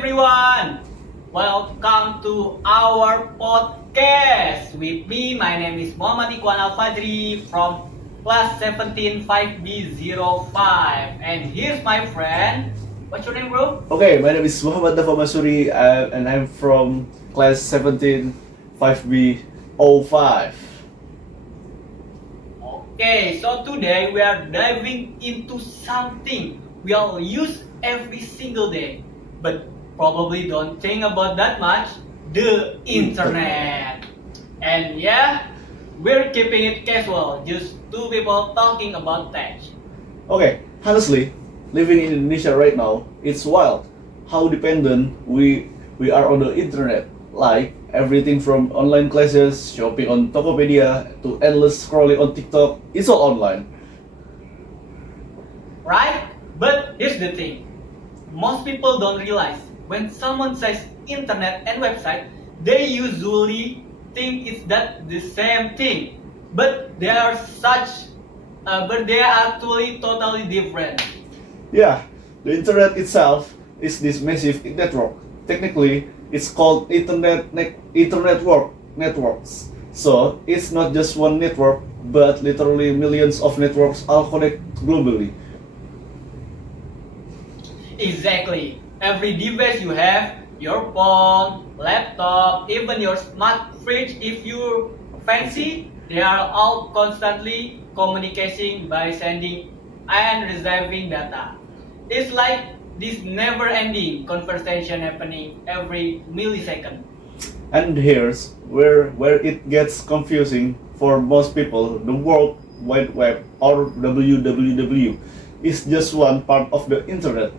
everyone, welcome to our podcast. With me, my name is Muhammad Ikhwan Al-Fajri from class 17 5B05. And here's my friend. What's your name, bro? Okay, my name is Muhammad Dafa Masuri and I'm from class 17 5B05. Okay, so today we are diving into something we all use every single day, but probably don't think about that much, the internet. And yeah, we're keeping it casual, just two people talking about tech. Okay, honestly, living in Indonesia right now, it's wild how dependent we are on the internet. Like everything from online classes, shopping on Tokopedia, to endless scrolling on TikTok, it's all online. Right? But here's the thing. Most people don't realize when someone says internet and website, they usually think it's that the same thing. But they are actually totally different. Yeah, the internet itself is this massive network. Technically, it's called networks. So it's not just one network, but literally millions of networks all connect globally. Exactly. Every device you have, your phone, laptop, even your smart fridge if you fancy, they are all constantly communicating by sending and receiving data. It's like this never-ending conversation happening every millisecond. And here's where it gets confusing for most people. The World Wide Web, or WWW, is just one part of the internet.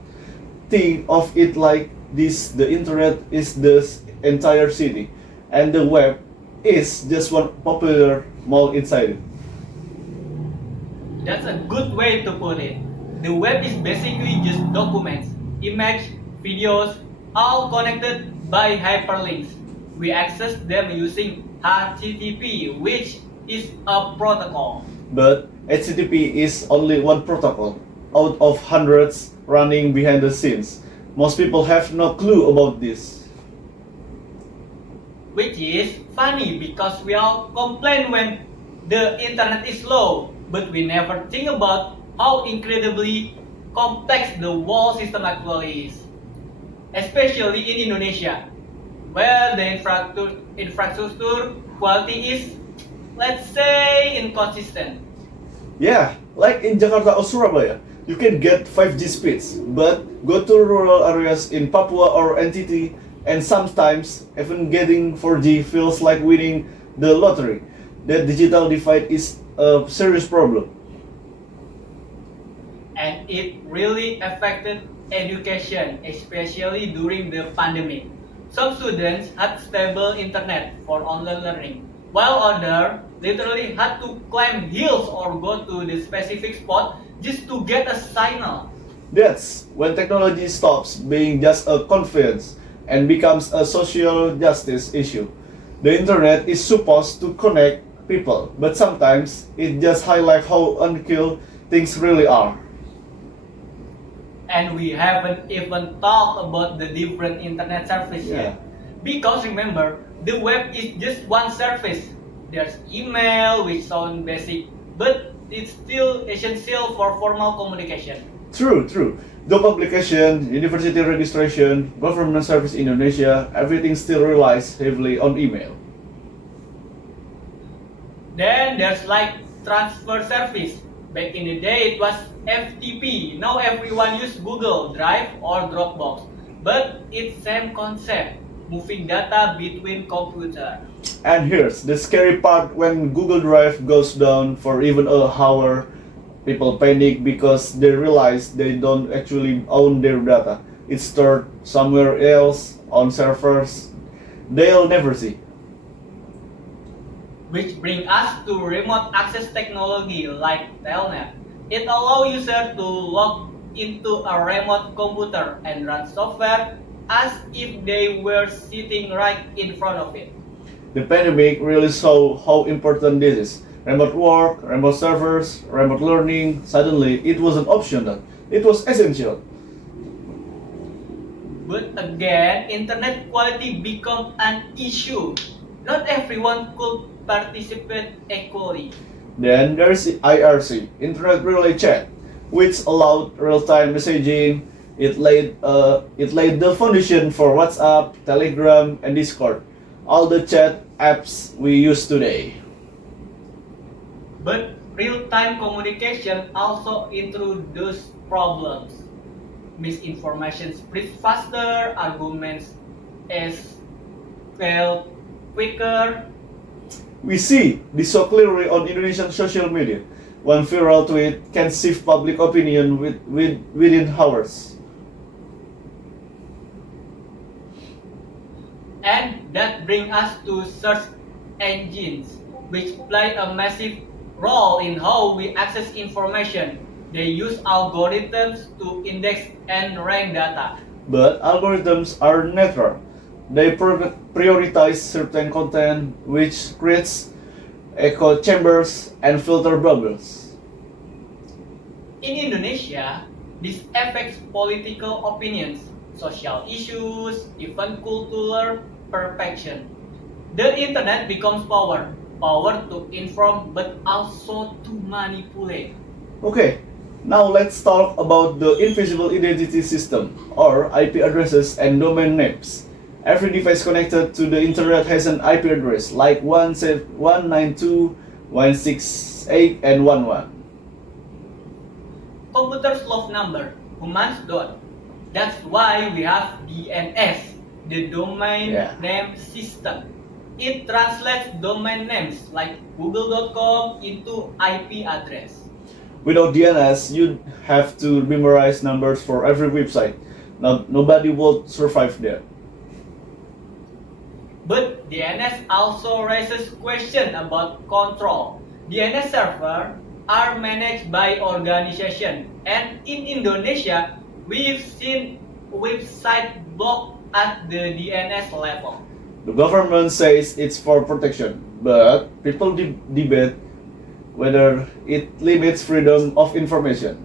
Think of it like this: the internet is the entire city, and the web is just one popular mall inside it. That's a good way to put it. The web is basically just documents, images, videos, all connected by hyperlinks. We access them using HTTP, which is a protocol. But HTTP is only one protocol out of hundreds running behind the scenes. Most people have no clue about this. Which is funny because we all complain when the internet is slow, but we never think about how incredibly complex the whole system actually is, especially in Indonesia, where the infrastructure quality is, let's say, inconsistent. Yeah, like in Jakarta or Surabaya, you can get 5G speeds, but go to rural areas in Papua or NTT, and sometimes even getting 4G feels like winning the lottery. That digital divide is a serious problem. And it really affected education, especially during the pandemic. Some students had stable internet for online learning, while others literally had to climb hills or go to the specific spot just to get a signal. That's when technology stops being just a convenience and becomes a social justice issue. The internet is supposed to connect people, but sometimes it just highlights how unequal things really are. And we haven't even talked about the different internet service Yeah. yet. Because remember, the web is just one service. There's email, which sound basic, but it's still essential for formal communication. True. Job application, university registration, government service in Indonesia, everything still relies heavily on email. Then there's like transfer service. Back in the day, it was FTP. Now everyone use Google Drive or Dropbox. But it's same concept, moving data between computer. And here's the scary part: when Google Drive goes down for even a hour, people panic because they realize they don't actually own their data. It's stored somewhere else on servers they'll never see. Which bring us to remote access technology like Telnet. It allows users to log into a remote computer and run software as if they were sitting right in front of it. The pandemic really saw how important this is. Remote work, remote servers, remote learning, suddenly it wasn't optional. It was essential. But again, internet quality become an issue. Not everyone could participate equally. Then there's IRC, Internet Relay Chat, which allowed real-time messaging. It laid the foundation for WhatsApp, Telegram, and Discord, all the chat apps we use today. But real-time communication also introduces problems. Misinformation spreads faster, arguments escalate quicker, We see this so clearly on Indonesian social media. One viral tweet can shift public opinion within hours. and that brings us to search engines, which play a massive role in how we access information. They use algorithms to index and rank data. But algorithms are neutral. They prioritize certain content, which creates echo chambers and filter bubbles. In Indonesia, this affects political opinions, social issues, even cultural perfection. The internet becomes power to inform but also to manipulate. Okay, now let's talk about the invisible identity system, or IP addresses and domain names. Every device connected to the internet has an IP address, like 192.168 and 11. Computers love number, humans don't. That's why we have DNS, the domain Yeah. name system. It translates domain names like google.com into IP address. Without DNS, you'd have to memorize numbers for every website. Nobody would survive that. But DNS also raises questions about control. DNS servers are managed by organization, and in Indonesia, we've seen website blocked at the DNS level. The government says it's for protection, but people debate whether it limits freedom of information.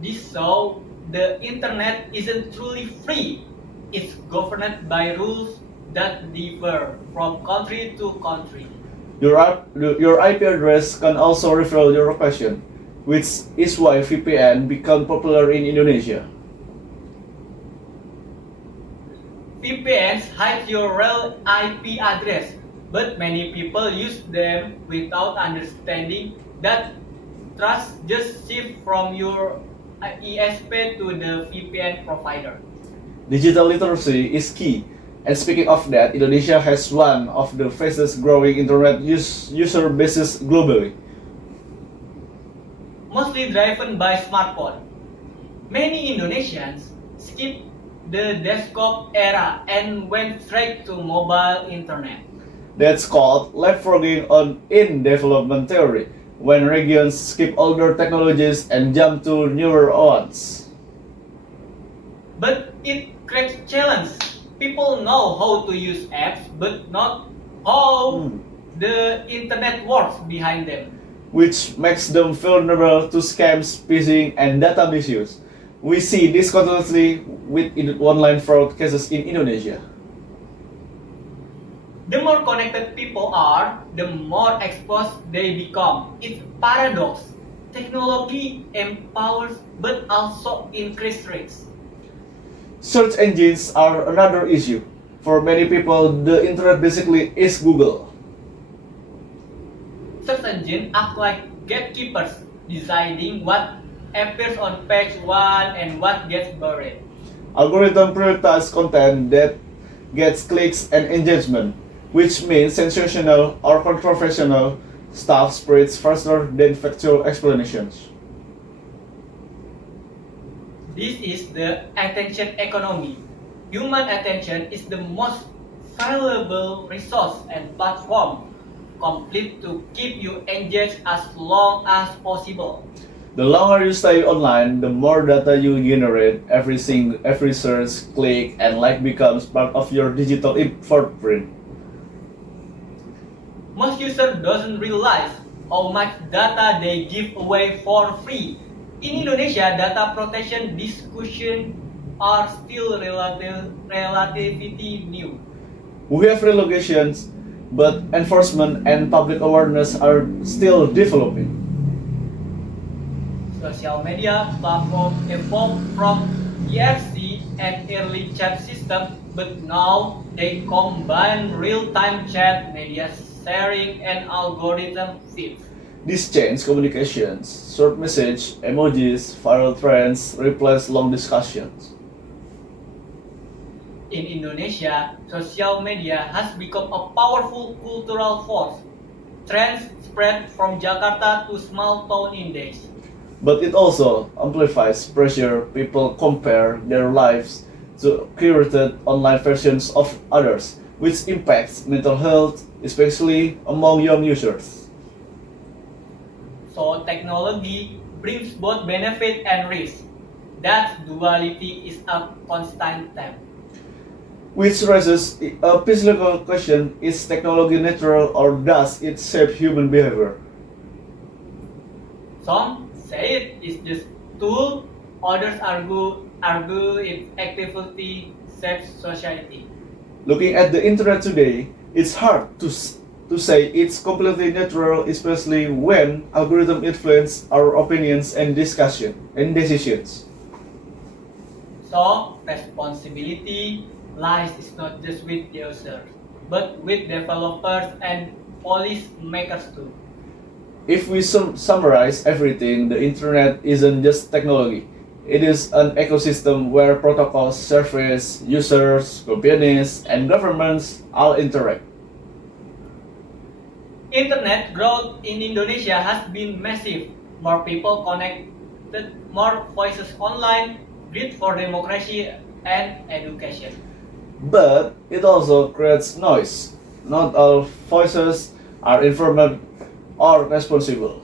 This shows the internet isn't truly free. It's governed by rules that differ from country to country. Your IP address can also reveal your location, which is why VPN became popular in Indonesia. VPNs hide your real IP address, but many people use them without understanding that trust just shifts from your ESP to the VPN provider. Digital literacy is key. And speaking of that, Indonesia has one of the fastest growing internet user bases globally. Mostly driven by smartphone. Many Indonesians skip the desktop era and went straight to mobile internet. That's called leapfrogging in development theory, when regions skip older technologies and jump to newer ones. But it creates challenge. People know how to use apps, but not how the internet works behind them. Which makes them vulnerable to scams, phishing, and data misuse. We see this constantly with online fraud cases in Indonesia. The more connected people are, the more exposed they become. It's paradox. Technology empowers but also increases risks. Search engines are another issue. For many people, the internet basically is Google. Search engines act like gatekeepers, deciding what appears on page 1 and what gets buried. Algorithm prioritize content that gets clicks and engagement, which means sensational or controversial stuff spreads faster than factual explanations. This is the attention economy. Human attention is the most valuable resource and platform complete to keep you engaged as long as possible. The longer you stay online, the more data you generate. Every search, click, and like becomes part of your digital footprint. Most users doesn't realize how much data they give away for free. In Indonesia, data protection discussion are still relatively new. We have regulations, but enforcement and public awareness are still developing. Social media platforms evolved from ERC and early chat system, but now they combine real-time chat, media sharing, and algorithm feeds. This changed communications, short message, emojis, viral trends replace long discussions. In Indonesia, social media has become a powerful cultural force. Trends spread from Jakarta to small town in days. But it also amplifies pressure. People compare their lives to curated online versions of others, which impacts mental health, especially among young users. So technology brings both benefit and risk. That duality is a constant theme. Which raises a philosophical question: is technology natural or does it shape human behavior? Some say it is just tool, others argue it actively shapes society. Looking at the internet today, it's hard to say it's completely natural, especially when algorithms influence our opinions and discussion and decisions. So responsibility lies is not just with the users, but with developers and policymakers too. If we summarize everything, the internet isn't just technology. It is an ecosystem where protocols, services, users, companies, and governments all interact. Internet growth in Indonesia has been massive. More people connected, more voices online, great for democracy and education. But it also creates noise. Not all voices are informed or responsible.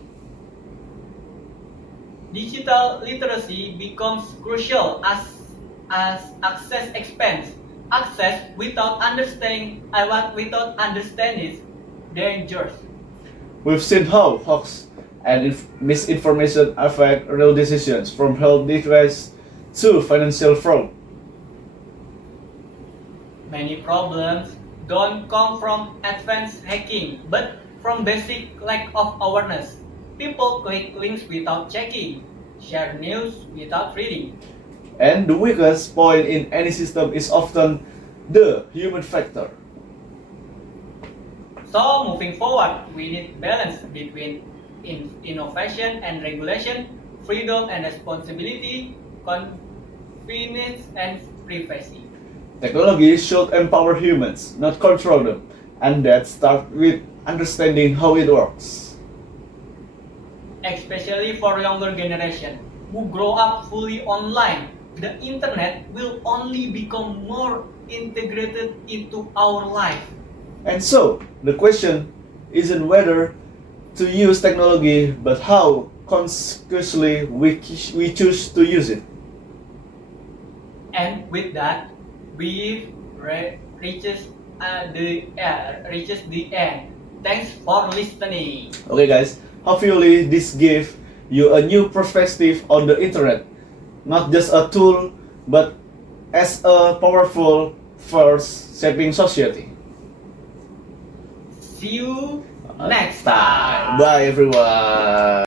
Digital literacy becomes crucial as access expands. Access without understanding is dangerous. We've seen how hoax and misinformation affect real decisions, from health device to financial fraud. Many problems don't come from advanced hacking, but from basic lack of awareness. People click links without checking, share news without reading. And the weakest point in any system is often the human factor. So moving forward, we need balance between innovation and regulation, freedom and responsibility, convenience and privacy. Technology should empower humans, not control them, and that starts with understanding how it works. Especially for younger generation who grow up fully online, the internet will only become more integrated into our life. And so, the question isn't whether to use technology, but how consciously we choose to use it. And with that, we reaches the end. Thanks for listening. Okay, guys, hopefully this gave you a new perspective on the internet, not just a tool, but as a powerful force shaping society. See you next time. Bye, everyone.